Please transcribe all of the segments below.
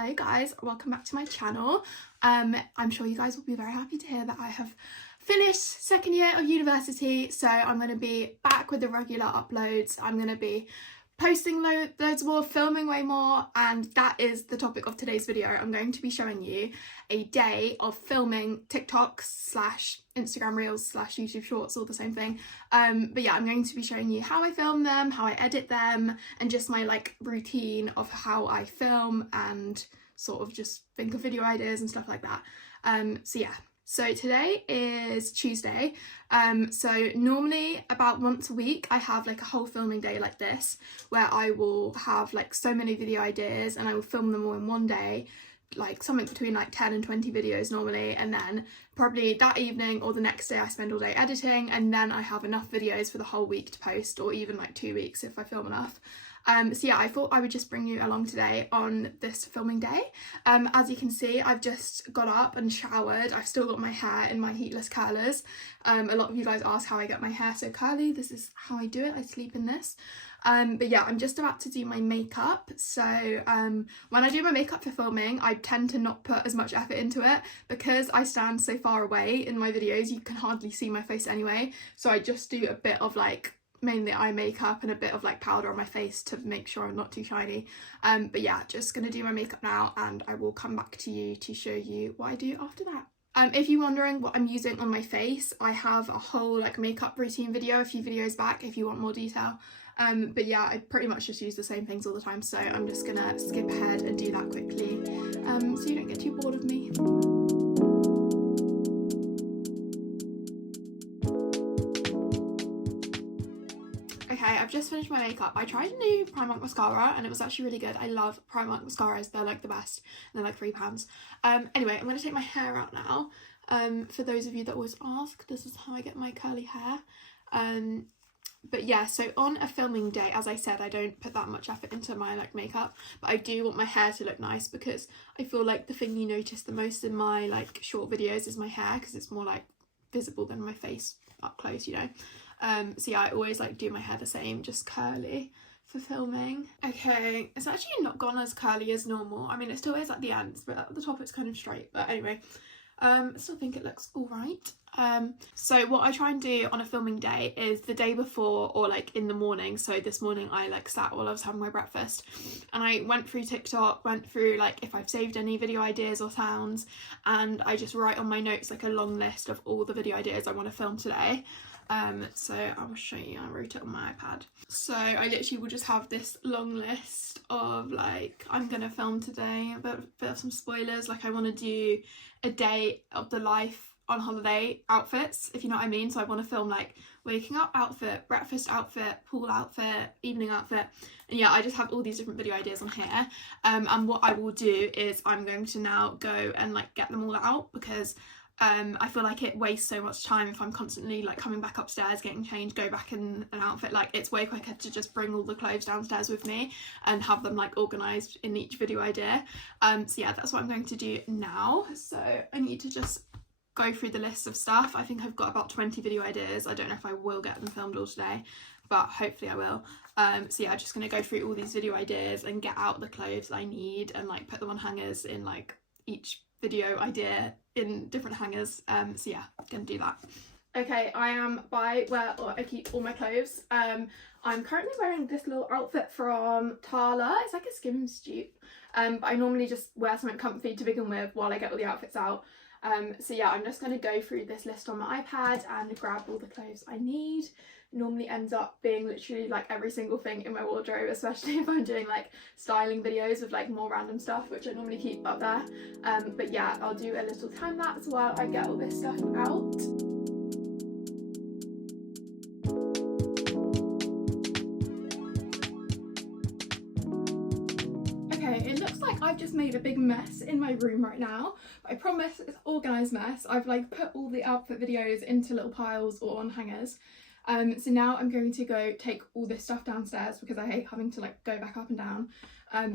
Hello guys, welcome back to my channel. I'm sure you guys will be very happy to hear that I have finished second year of university, so I'm going to be back with the regular uploads. I'm going to be posting loads more, filming way more, and that is the topic of today's video. I'm going to be showing you a day of filming TikToks slash Instagram Reels slash YouTube Shorts, all the same thing. But yeah, I'm going to be showing you how I film them, how I edit them, and just my like routine of how I film and sort of just think of video ideas and stuff like that. So yeah. So today is Tuesday, so normally about once a week I have like a whole filming day like this where I will have like so many video ideas and I will film them all in one day, like something between like 10 and 20 videos normally, and then probably that evening or the next day I spend all day editing, and then I have enough videos for the whole week to post, or even like 2 weeks if I film enough. So yeah, I thought I would just bring you along today on this filming day. As you can see, I've just got up and showered. I've still got my hair in my heatless curlers. A lot of you guys ask how I get my hair so curly. This is how I do it. I sleep in this. But yeah, I'm just about to do my makeup. So when I do my makeup for filming, I tend to not put as much effort into it because I stand so far away in my videos. You can hardly see my face anyway. So I just do a bit of like mainly eye makeup and a bit of like powder on my face to make sure I'm not too shiny. But yeah, just gonna do my makeup now and I will come back to you to show you what I do after that. If you're wondering what I'm using on my face, I have a whole like makeup routine video a few videos back if you want more detail. But yeah, I pretty much just use the same things all the time, so I'm just gonna skip ahead and do that quickly so you don't get too bored of me. Okay, I've just finished my makeup. I tried a new Primark mascara and it was actually really good. I love Primark mascaras, they're like the best, and they're like £3. Anyway, I'm going to take my hair out now. For those of you that always ask, this is how I get my curly hair. But yeah, so on a filming day, as I said, I don't put that much effort into my like makeup, but I do want my hair to look nice because I feel like the thing you notice the most in my like short videos is my hair, because it's more like visible than my face up close, you know. So yeah, I always like do my hair the same, just curly for filming. Okay, it's actually not gone as curly as normal. I mean, it still is at the ends, but at the top it's kind of straight. But anyway, I still think it looks all right. So what I try and do on a filming day is the day before or like in the morning. So this morning I like sat while I was having my breakfast and I went through TikTok, went through like if I've saved any video ideas or sounds, and I just write on my notes like a long list of all the video ideas I want to film today. So I will show you, I wrote it on my iPad. So I literally will just have this long list of like, I'm gonna film today, a bit of some spoilers, like I want to do a day of the life on holiday outfits, if you know what I mean. So I want to film like waking up outfit, breakfast outfit, pool outfit, evening outfit, and yeah, I just have all these different video ideas on here. And what I will do is I'm going to now go and like get them all out, because I feel like it wastes so much time if I'm constantly like coming back upstairs, getting changed, go back in an outfit. Like it's way quicker to just bring all the clothes downstairs with me and have them like organised in each video idea. So yeah, that's what I'm going to do now. So I need to just go through the list of stuff. I think I've got about 20 video ideas. I don't know if I will get them filmed all today, but hopefully I will. So yeah, I'm just going to go through all these video ideas and get out the clothes I need and like put them on hangers in like each video idea in different hangers. So yeah, gonna do that. Okay, I am by where I keep all my clothes. I'm currently wearing this little outfit from Tala. It's like a Skims dupe, but I normally just wear something comfy to begin with while I get all the outfits out. So yeah, I'm just going to go through this list on my iPad and grab all the clothes I need. Normally ends up being literally like every single thing in my wardrobe, especially if I'm doing like styling videos with like more random stuff, which I normally keep up there. But yeah, I'll do a little time lapse while I get all this stuff out. It looks like I've just made a big mess in my room right now, but I promise it's organised mess. I've like put all the outfit videos into little piles or on hangers. So now I'm going to go take all this stuff downstairs because I hate having to like go back up and down,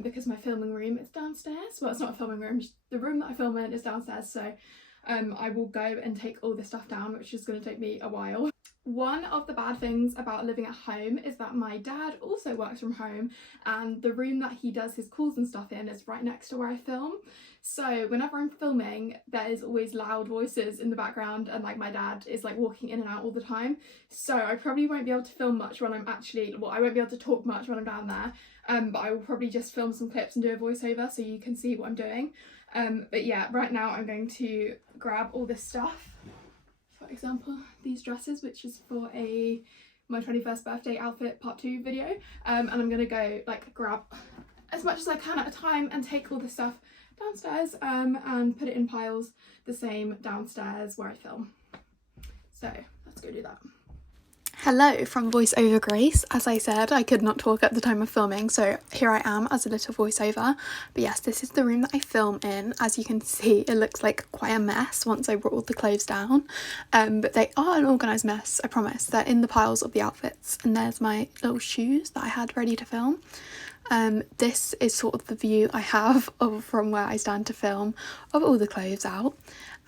because my filming room is downstairs. Well, it's not a filming room, just the room that I film in is downstairs. So I will go and take all this stuff down, which is going to take me a while. One of the bad things about living at home is that my dad also works from home, and the room that he does his calls and stuff in is right next to where I film. So whenever I'm filming, there is always loud voices in the background, and like my dad is like walking in and out all the time. So I probably won't be able to film much when I'm I won't be able to talk much when I'm down there. But I will probably just film some clips and do a voiceover so you can see what I'm doing. But yeah, right now I'm going to grab all this stuff. For example, these dresses, which is for my 21st birthday outfit part 2 video, and I'm gonna go like grab as much as I can at a time and take all this stuff downstairs and put it in piles the same downstairs where I film. So let's go do that. Hello from voiceover Grace. As I said, I could not talk at the time of filming, so here I am as a little voiceover. But yes, this is the room that I film in. As you can see, it looks like quite a mess once I brought all the clothes down, but they are an organised mess, I promise. They're in the piles of the outfits, and there's my little shoes that I had ready to film. This is sort of the view I have from where I stand to film of all the clothes out.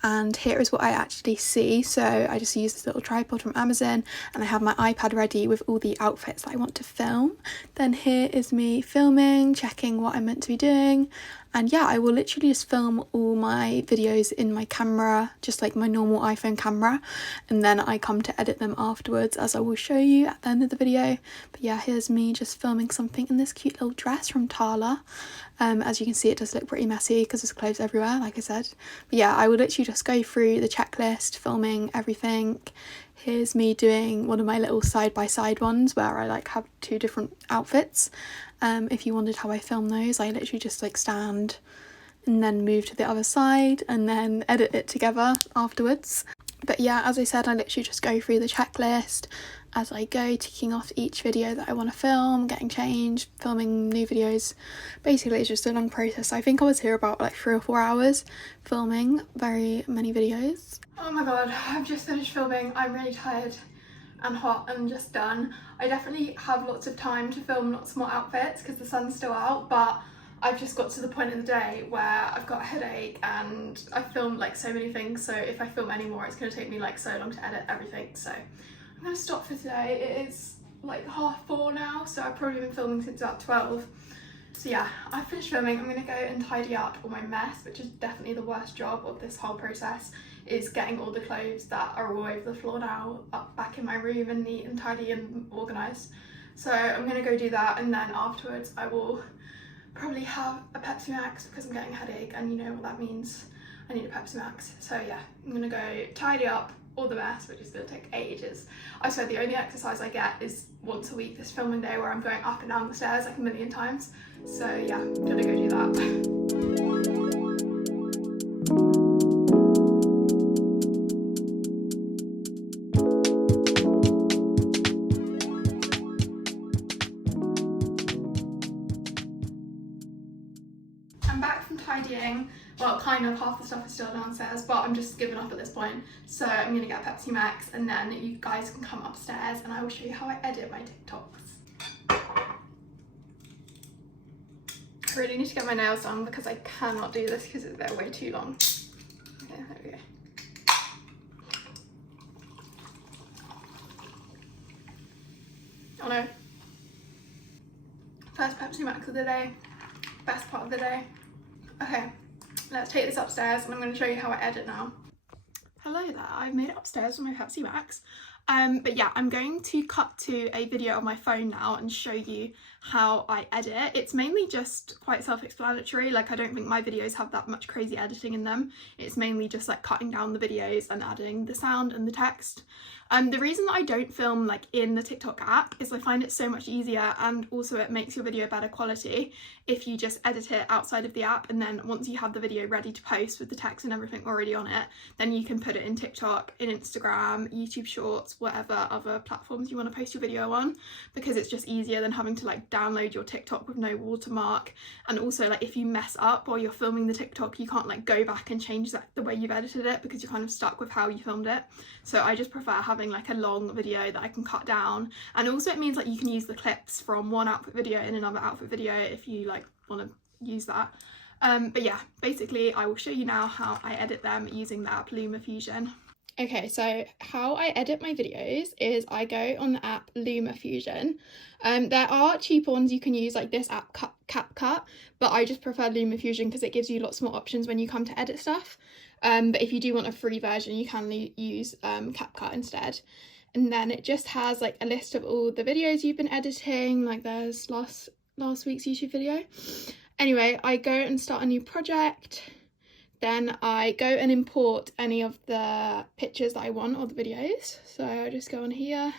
And here is what I actually see. So I just use this little tripod from Amazon, and I have my iPad ready with all the outfits that I want to film. Then here is me filming, checking what I'm meant to be doing. And yeah, I will literally just film all my videos in my camera, just like my normal iPhone camera, and then I come to edit them afterwards, as I will show you at the end of the video. But yeah, here's me just filming something in this cute little dress from Tala. As you can see, it does look pretty messy because there's clothes everywhere, like I said. But yeah, I will literally just go through the checklist, filming everything. Here's me doing one of my little side-by-side ones where I like have 2 different outfits. If you wondered how I film those, I literally just like stand and then move to the other side and then edit it together afterwards. But yeah, as I said, I literally just go through the checklist as I go, ticking off each video that I want to film, getting changed, filming new videos. Basically, it's just a long process. I think I was here about like 3 or 4 hours filming very many videos. Oh my god, I've just finished filming. I'm really tired and hot and just done. I definitely have lots of time to film lots more outfits because the sun's still out, but I've just got to the point in the day where I've got a headache and I filmed like so many things, so if I film any more it's going to take me like so long to edit everything, so I'm going to stop for today. It is like 4:30 now, so I've probably been filming since about 12. So yeah, I've finished filming. I'm going to go and tidy up all my mess, which is definitely the worst job of this whole process, is getting all the clothes that are all over the floor now up back in my room and neat and tidy and organised. So I'm going to go do that, and then afterwards I will probably have a Pepsi Max because I'm getting a headache, and you know what that means. I need a Pepsi Max. So yeah, I'm going to go tidy up all the mess, which is going to take ages. I swear the only exercise I get is once a week this filming day where I'm going up and down the stairs like a million times. So yeah, I'm gonna go do that. I'm back from tidying. Well, kind of, half the stuff is still downstairs, but I'm just giving up at this point. So I'm gonna get a Pepsi Max, and then you guys can come upstairs and I will show you how I edit my TikToks. I really need to get my nails done because I cannot do this because they're way too long. Okay, there we go. Oh no. First Pepsi Max of the day. Best part of the day. Okay, let's take this upstairs and I'm going to show you how I edit now. Hello there, I've made it upstairs with my Pepsi Max. But yeah, I'm going to cut to a video on my phone now and show you how I edit. It's mainly just quite self-explanatory. Like, I don't think my videos have that much crazy editing in them. It's mainly just like cutting down the videos and adding the sound and the text. The reason that I don't film like in the TikTok app is I find it so much easier, and also it makes your video better quality if you just edit it outside of the app, and then once you have the video ready to post with the text and everything already on it, then you can put it in TikTok, in Instagram, YouTube Shorts, whatever other platforms you want to post your video on, because it's just easier than having to like download your TikTok with no watermark. And also, like, if you mess up while you're filming the TikTok, you can't like go back and change that the way you've edited it, because you're kind of stuck with how you filmed it. So I just prefer having like a long video that I can cut down, and also it means like you can use the clips from one outfit video in another outfit video if you like want to use that. But yeah, basically I will show you now how I edit them using the app LumaFusion. Okay, so how I edit my videos is I go on the app LumaFusion. There are cheaper ones you can use, like this app CapCut, but I just prefer LumaFusion because it gives you lots more options when you come to edit stuff. But if you do want a free version, you can use CapCut instead. And then it just has like a list of all the videos you've been editing, like there's last week's YouTube video. Anyway, I go and start a new project. Then I go and import any of the pictures that I want or the videos. So I just go on here.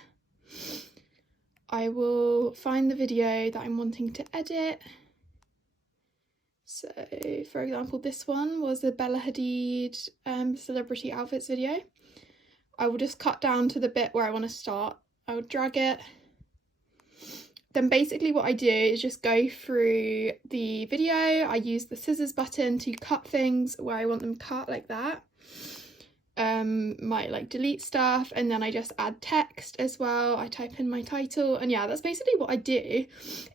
I will find the video that I'm wanting to edit. So for example, this one was the Bella Hadid celebrity outfits video. I will just cut down to the bit where I want to start. I will drag it. Then basically what I do is just go through the video. I use the scissors button to cut things where I want them cut, like that. Might like delete stuff, and then I just add text as well. I type in my title, and yeah, that's basically what I do.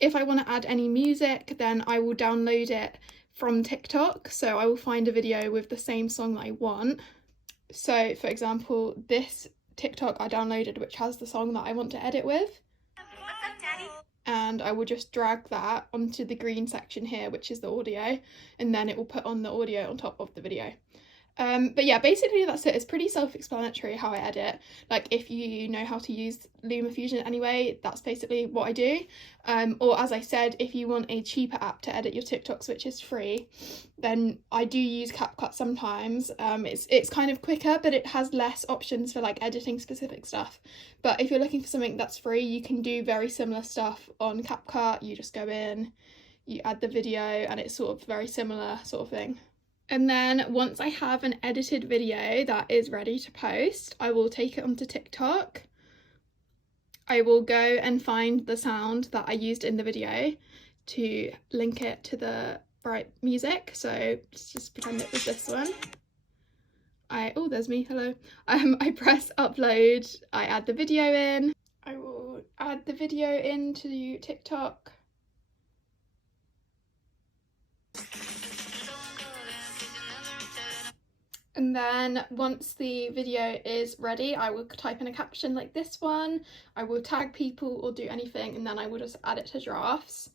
If I want to add any music, then I will download it from TikTok. So I will find a video with the same song that I want. So for example, this TikTok I downloaded, which has the song that I want to edit with. And I will just drag that onto the green section here, which is the audio, and then it will put on the audio on top of the video. But yeah, basically that's it. It's pretty self-explanatory how I edit. Like if you know how to use LumaFusion anyway, that's basically what I do. Or as I said, if you want a cheaper app to edit your TikToks, which is free, then I do use CapCut sometimes. It's kind of quicker, but it has less options for like editing specific stuff. But if you're looking for something that's free, you can do very similar stuff on CapCut. You just go in, you add the video, and it's sort of very similar sort of thing. And then once I have an edited video that is ready to post, I will take it onto TikTok. I will go and find the sound that I used in the video to link it to the right music. So let's just pretend it was this one. Oh, there's me, hello. I press upload, I add the video in. I will add the video into TikTok. And then once the video is ready, I will type in a caption like this one. I will tag people or do anything, and then I will just add it to drafts.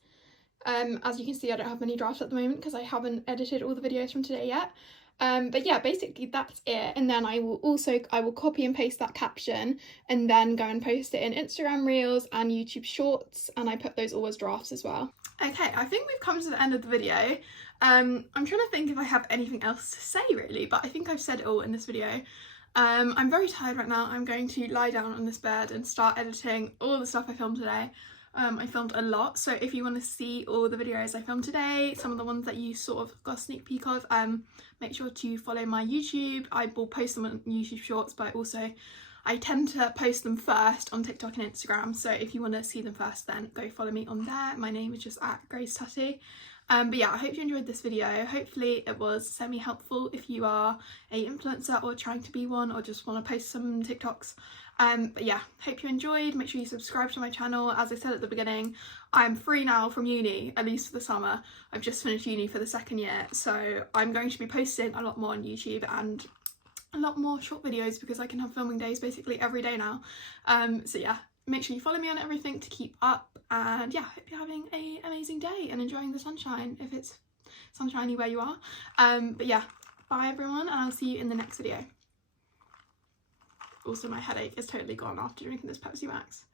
As you can see, I don't have many drafts at the moment because I haven't edited all the videos from today yet. But yeah, basically that's it. And then I will copy and paste that caption and then go and post it in Instagram Reels and YouTube Shorts, and I put those all as drafts as well. Okay, I think we've come to the end of the video. I'm trying to think if I have anything else to say really, but I think I've said it all in this video. I'm very tired right now. I'm going to lie down on this bed and start editing all the stuff I filmed today. I filmed a lot, so if you want to see all the videos I filmed today, some of the ones that you sort of got a sneak peek of, make sure to follow my YouTube. I will post them on YouTube Shorts, but also I tend to post them first on TikTok and Instagram, so if you want to see them first, then go follow me on there. My name is just @GraceTutty. But yeah, I hope you enjoyed this video. Hopefully it was semi-helpful if you are a influencer or trying to be one, or just want to post some TikToks. But yeah, hope you enjoyed. Make sure you subscribe to my channel. As I said at the beginning, I'm free now from uni, at least for the summer. I've just finished uni for the second year, so I'm going to be posting a lot more on YouTube and a lot more short videos because I can have filming days basically every day now. So yeah, make sure you follow me on everything to keep up, and yeah, hope you're having an amazing day and enjoying the sunshine if it's sunshiny where you are. But yeah, bye everyone, and I'll see you in the next video. Also, my headache is totally gone after drinking this Pepsi Max.